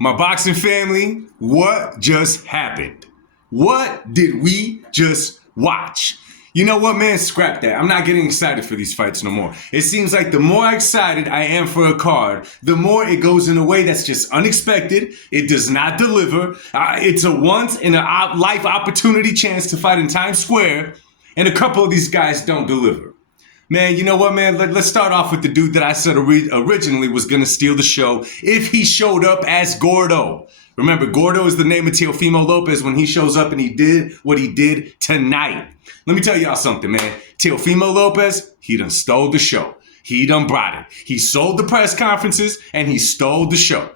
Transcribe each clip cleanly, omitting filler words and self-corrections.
My boxing family, what just happened? What did we just watch? You know what, man? Scrap that. I'm not getting excited for these fights no more. It seems like the more excited I am for a card, the more it goes in a way that's just unexpected. It does not deliver. It's a once in a life opportunity chance to fight in Times Square, and a couple of these guys don't deliver. Man, you know what, man? Let's start off with the dude that I said originally was going to steal the show if he showed up as Gordo. Remember, Gordo is the name of Teofimo Lopez when he shows up and he did what he did tonight. Let me tell y'all something, man. Teofimo Lopez, he done stole the show. He done brought it. He sold the press conferences and he stole the show.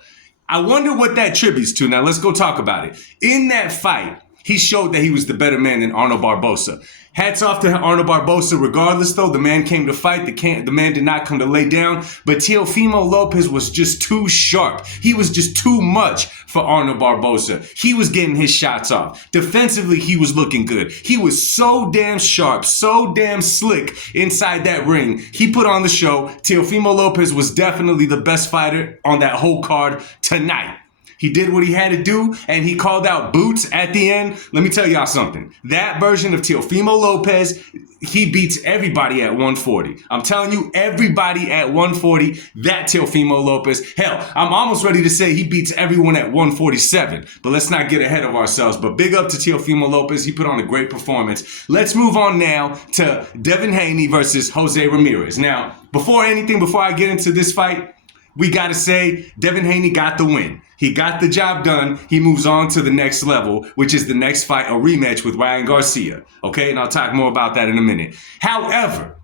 I wonder what that tributes to. Now, let's go talk about it. In that fight, he showed that he was the better man than Arnold Barboza. Hats off to Arnold Barboza. Regardless, though, the man came to fight. The man did not come to lay down. But Teofimo Lopez was just too sharp. He was just too much for Arnold Barboza. He was getting his shots off. Defensively, he was looking good. He was so damn sharp, so damn slick inside that ring. He put on the show. Teofimo Lopez was definitely the best fighter on that whole card tonight. He did what he had to do, and he called out boots at the end. Let me tell y'all something. That version of Teofimo Lopez, he beats everybody at 140. I'm telling you, everybody at 140, that Teofimo Lopez. Hell, I'm almost ready to say he beats everyone at 147. But let's not get ahead of ourselves. But big up to Teofimo Lopez. He put on a great performance. Let's move on now to Devin Haney versus Jose Ramirez. Now, before I get into this fight, we got to say Devin Haney got the win. He got the job done. He moves on to the next level, which is the next fight, a rematch with Ryan Garcia. Okay, and I'll talk more about that in a minute. However,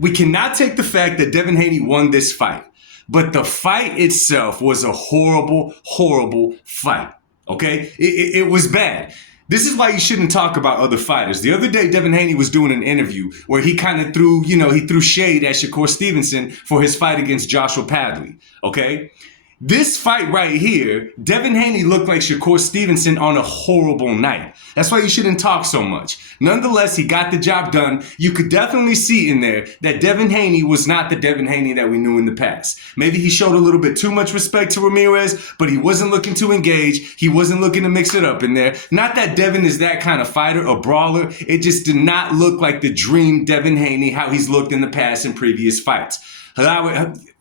we cannot take the fact that Devin Haney won this fight, but the fight itself was a horrible, horrible fight. Okay, it was bad. This is why you shouldn't talk about other fighters. The other day, Devin Haney was doing an interview where he kind of threw shade at Shakur Stevenson for his fight against Joshua Padley. Okay. This fight right here, Devin Haney looked like Shakur Stevenson on a horrible night. That's why you shouldn't talk so much. Nonetheless, he got the job done. You could definitely see in there that Devin Haney was not the Devin Haney that we knew in the past. Maybe he showed a little bit too much respect to Ramirez, but he wasn't looking to engage. He wasn't looking to mix it up in there. Not that Devin is that kind of fighter or brawler. It just did not look like the dream Devin Haney, how he's looked in the past in previous fights.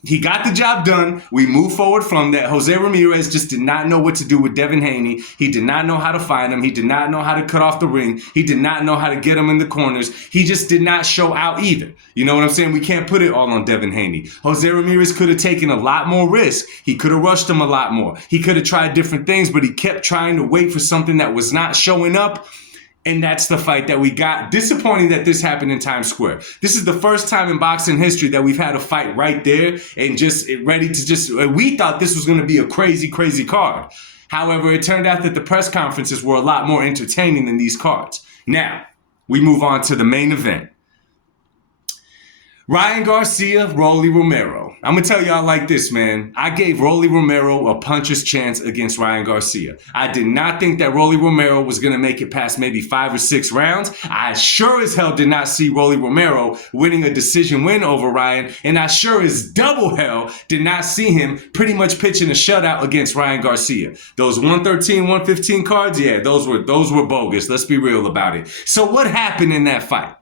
He got the job done. We move forward from that. Jose Ramirez just did not know what to do with Devin Haney. He did not know how to find him. He did not know how to cut off the ring. He did not know how to get him in the corners. He just did not show out either. You know what I'm saying? We can't put it all on Devin Haney. Jose Ramirez could have taken a lot more risk. He could have rushed him a lot more. He could have tried different things, but he kept trying to wait for something that was not showing up. And that's the fight that we got. Disappointing that this happened in Times Square. This is the first time in boxing history that we've had a fight right there and we thought this was going to be a crazy, crazy card. However, it turned out that the press conferences were a lot more entertaining than these cards. Now, we move on to the main event. Ryan Garcia, Rolly Romero. I'm going to tell y'all like this, man. I gave Rolly Romero a puncher's chance against Ryan Garcia. I did not think that Rolly Romero was going to make it past maybe 5 or 6 rounds. I sure as hell did not see Rolly Romero winning a decision win over Ryan. And I sure as double hell did not see him pretty much pitching a shutout against Ryan Garcia. Those 113, 115 cards, yeah, those were bogus. Let's be real about it. So what happened in that fight?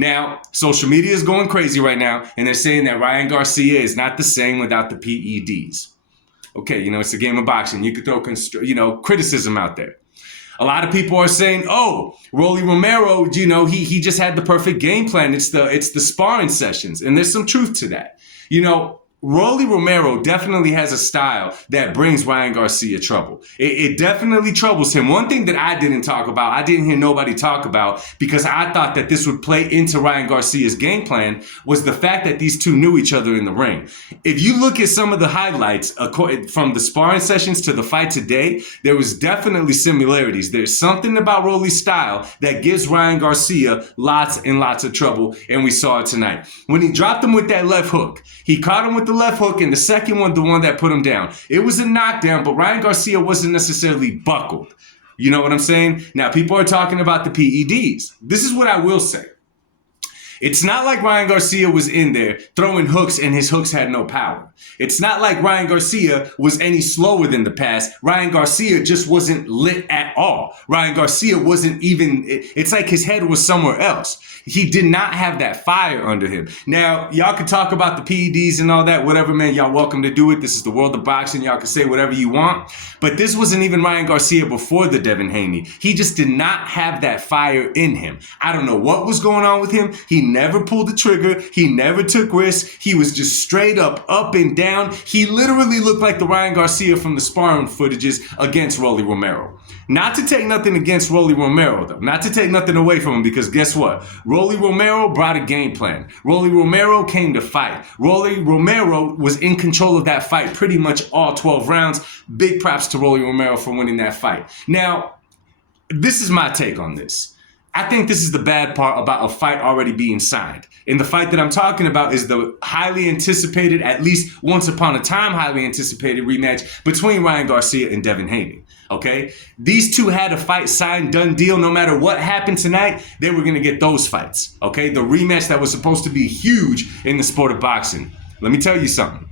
Now, social media is going crazy right now, and they're saying that Ryan Garcia is not the same without the PEDs. Okay, it's a game of boxing. You could throw, criticism out there. A lot of people are saying, oh, Rolly Romero, he just had the perfect game plan. It's the sparring sessions, and there's some truth to that. Rolly Romero definitely has a style that brings Ryan Garcia trouble. It definitely troubles him. One thing that I didn't hear nobody talk about, because I thought that this would play into Ryan Garcia's game plan, was the fact that these two knew each other in the ring. If you look at some of the highlights from the sparring sessions to the fight today, there was definitely similarities. There's something about Rolly's style that gives Ryan Garcia lots and lots of trouble, and we saw it tonight. When he dropped him with that left hook, he caught him with the left hook, and the second one, the one that put him down. It was a knockdown, but Ryan Garcia wasn't necessarily buckled. You know what I'm saying? Now, people are talking about the PEDs. This is what I will say. It's not like Ryan Garcia was in there throwing hooks and his hooks had no power. It's not like Ryan Garcia was any slower than the past. Ryan Garcia just wasn't lit at all. Ryan Garcia wasn't even, it's like his head was somewhere else. He did not have that fire under him. Now, y'all can talk about the PEDs and all that, whatever, man. Y'all welcome to do it. This is the world of boxing. Y'all can say whatever you want. But this wasn't even Ryan Garcia before the Devin Haney. He just did not have that fire in him. I don't know what was going on with him. He never pulled the trigger. He never took risks. He was just straight up and down. He literally looked like the Ryan Garcia from the sparring footages against Rolly Romero. Not to take nothing against Rolly Romero, though. Not to take nothing away from him, because guess what? Rolly Romero brought a game plan. Rolly Romero came to fight. Rolly Romero was in control of that fight pretty much all 12 rounds. Big props to Rolly Romero for winning that fight. Now, this is my take on this. I think this is the bad part about a fight already being signed. And the fight that I'm talking about is the highly anticipated, at least once upon a time highly anticipated rematch between Ryan Garcia and Devin Haney. Okay? These two had a fight signed, done deal. No matter what happened tonight, they were going to get those fights. Okay? The rematch that was supposed to be huge in the sport of boxing. Let me tell you something.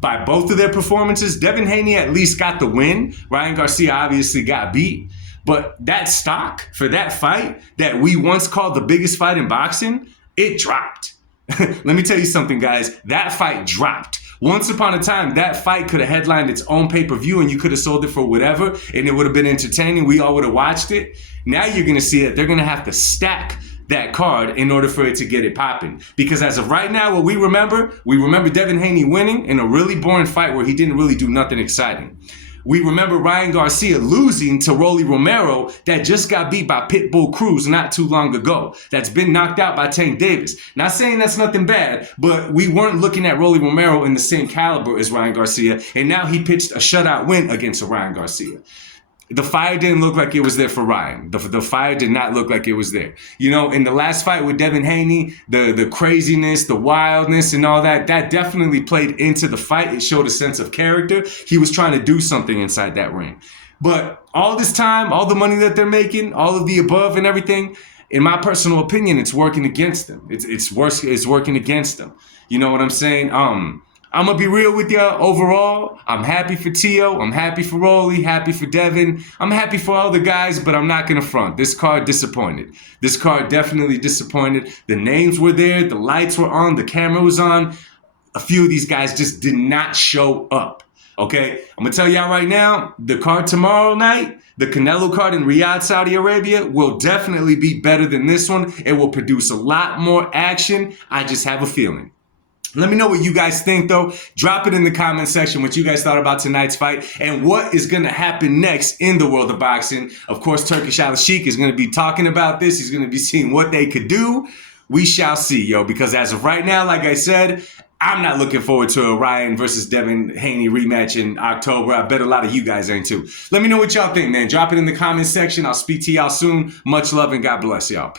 By both of their performances, Devin Haney at least got the win. Ryan Garcia obviously got beat. But that stock for that fight that we once called the biggest fight in boxing, it dropped. Let me tell you something, guys. That fight dropped. Once upon a time, that fight could have headlined its own pay-per-view and you could have sold it for whatever and it would have been entertaining. We all would have watched it. Now you're going to see that they're going to have to stack that card in order for it to get it popping. Because as of right now, what we remember Devin Haney winning in a really boring fight where he didn't really do nothing exciting. We remember Ryan Garcia losing to Rolly Romero that just got beat by Pitbull Cruz not too long ago. That's been knocked out by Tank Davis. Not saying that's nothing bad, but we weren't looking at Rolly Romero in the same caliber as Ryan Garcia, and now he pitched a shutout win against Ryan Garcia. The fire didn't look like it was there for Ryan. The fire did not look like it was there. You know, in the last fight with Devin Haney, the craziness, the wildness and all that definitely played into the fight. It showed a sense of character. He was trying to do something inside that ring. But all this time, all the money that they're making, all of the above and everything, in my personal opinion, it's working against them. It's working against them. You know what I'm saying? I'm going to be real with y'all. Overall, I'm happy for Teo. I'm happy for Rolly. Happy for Devin. I'm happy for all the guys, but I'm not going to front. This card disappointed. This card definitely disappointed. The names were there. The lights were on. The camera was on. A few of these guys just did not show up. Okay? I'm going to tell y'all right now, the card tomorrow night, the Canelo card in Riyadh, Saudi Arabia, will definitely be better than this one. It will produce a lot more action. I just have a feeling. Let me know what you guys think, though. Drop it in the comment section what you guys thought about tonight's fight and what is going to happen next in the world of boxing. Of course, Turkish Al Sheikh is going to be talking about this. He's going to be seeing what they could do. We shall see, yo, because as of right now, like I said, I'm not looking forward to a Ryan versus Devin Haney rematch in October. I bet a lot of you guys ain't too. Let me know what y'all think, man. Drop it in the comment section. I'll speak to y'all soon. Much love and God bless y'all.